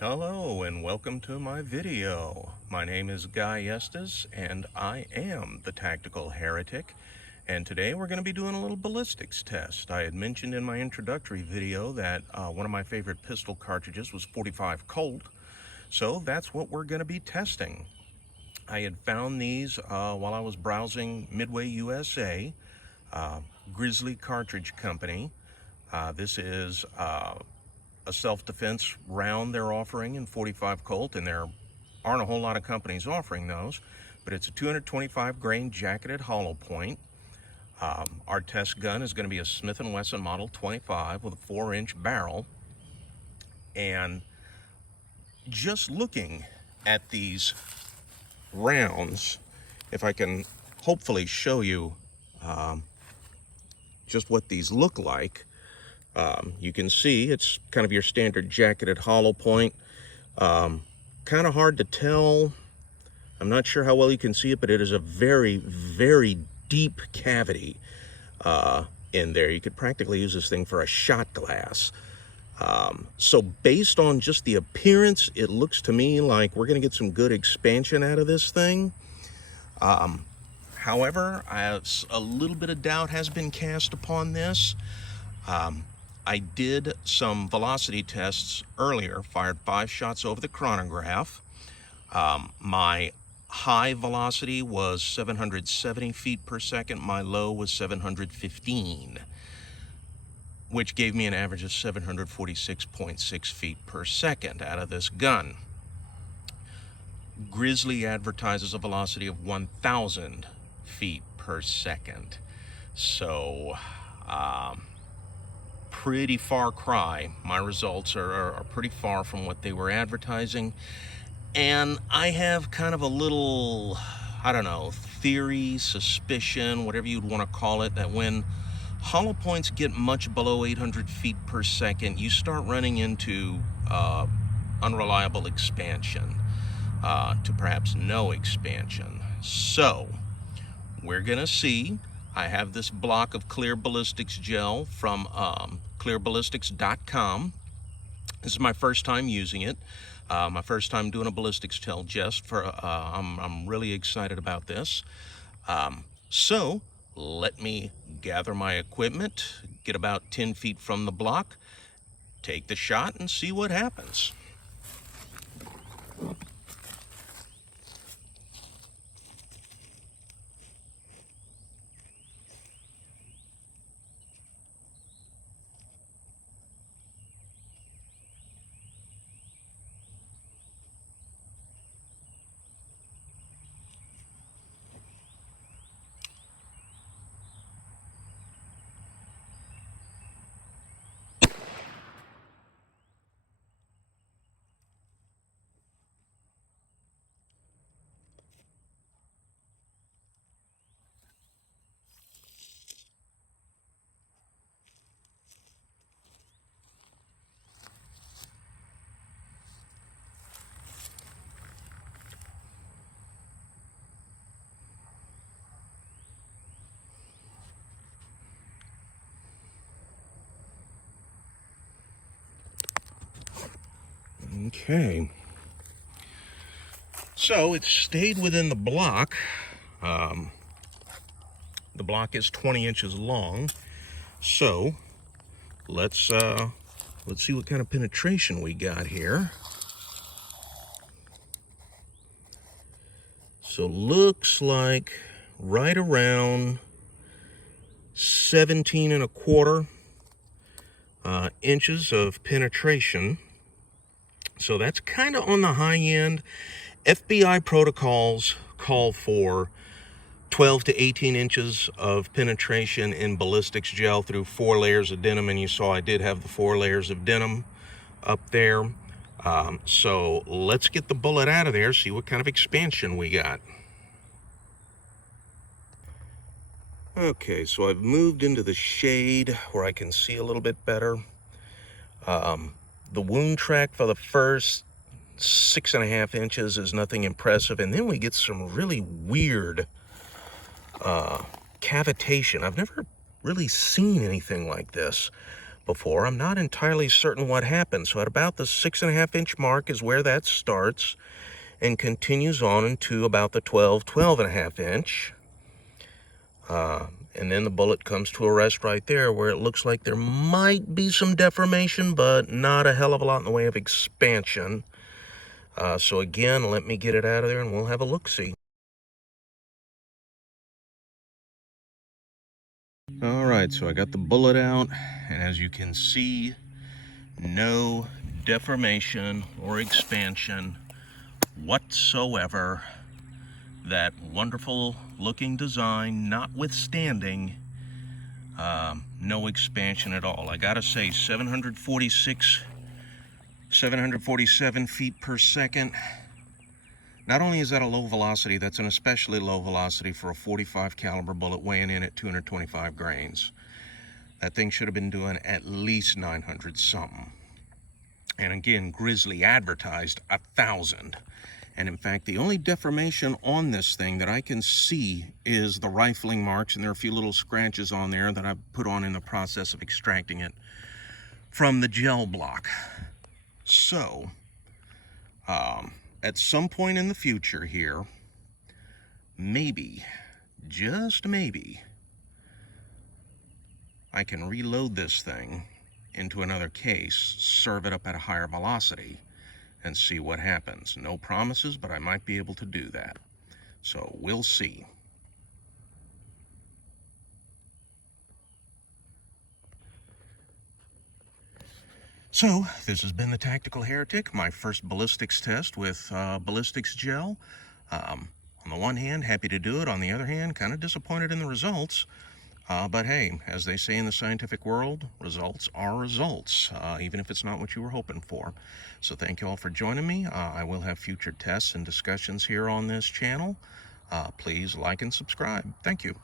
Hello and welcome to my video. My name is Guy Estes and I am the Tactical Heretic, and today we're going to be doing a little ballistics test. I had mentioned in my introductory video that one of my favorite pistol cartridges was 45 Colt, so that's what we're going to be testing. I had found these while I was browsing Midway USA, Grizzly cartridge company. This is a self-defense round they're offering in 45 Colt, and there aren't a whole lot of companies offering those, but it's a 225 grain jacketed hollow point. Our test gun is going to be a Smith & Wesson Model 25 with a 4-inch barrel. And just looking at these rounds, if I can hopefully show you just what these look like. You can see it's kind of your standard jacketed hollow point. Kind of hard to tell. I'm not sure how well you can see it, but it is a very, very deep cavity in there. You could practically use this thing for a shot glass. So based on just the appearance, it looks to me like we're going to get some good expansion out of this thing. However, a little bit of doubt has been cast upon this. I did some velocity tests earlier, fired 5 shots over the chronograph. My high velocity was 770 feet per second. My low was 715, which gave me an average of 746.6 feet per second out of this gun. Grizzly advertises a velocity of 1,000 feet per second. So, pretty far cry. My results are pretty far from what they were advertising, and I have kind of a little, I don't know, theory, suspicion, whatever you'd want to call it, that when hollow points get much below 800 feet per second, you start running into unreliable expansion, to perhaps no expansion. So we're gonna see. I have this block of clear ballistics gel from clearballistics.com. This is my first time using it. My first time doing a ballistics gel test. I'm really excited about this. So let me gather my equipment, get about 10 feet from the block, take the shot, and see what happens. Okay, so it stayed within the block. The block is 20 inches long, so let's see what kind of penetration we got here. So looks like right around 17.25 inches of penetration. So that's kind of on the high end. FBI protocols call for 12 to 18 inches of penetration in ballistics gel through 4 layers of denim, and you saw I did have the 4 layers of denim up there. So let's get the bullet out of there, see what kind of expansion we got. Okay, so I've moved into the shade where I can see a little bit better. The wound track for the first 6.5 inches is nothing impressive, and then we get some really weird cavitation. I've never really seen anything like this, before. I'm not entirely certain what happened. So at about the 6.5-inch mark is where that starts and continues on into about the 12.5 inch. And then the bullet comes to a rest right there where it looks like there might be some deformation, but not a hell of a lot in the way of expansion. So again, let me get it out of there and we'll have a look-see. All right, so I got the bullet out, and as you can see, no deformation or expansion whatsoever. That wonderful looking design notwithstanding, no expansion at all. I gotta say, 747 feet per second. Not only is that a low velocity, that's an especially low velocity for a 45 caliber bullet weighing in at 225 grains. That thing should have been doing at least 900 something. And again, Grizzly advertised 1,000. And in fact, the only deformation on this thing that I can see is the rifling marks, and there are a few little scratches on there that I've put on in the process of extracting it from the gel block. So, at some point in the future here, maybe, just maybe, I can reload this thing into another case, serve it up at a higher velocity, and see what happens. No promises, but I might be able to do that. So we'll see. So this has been the Tactical Heretic, my first ballistics test with ballistics gel. On the one hand, happy to do it. On the other hand, kind of disappointed in the results. But hey, as they say in the scientific world, results are results, even if it's not what you were hoping for. So thank you all for joining me. I will have future tests and discussions here on this channel. Please like and subscribe. Thank you.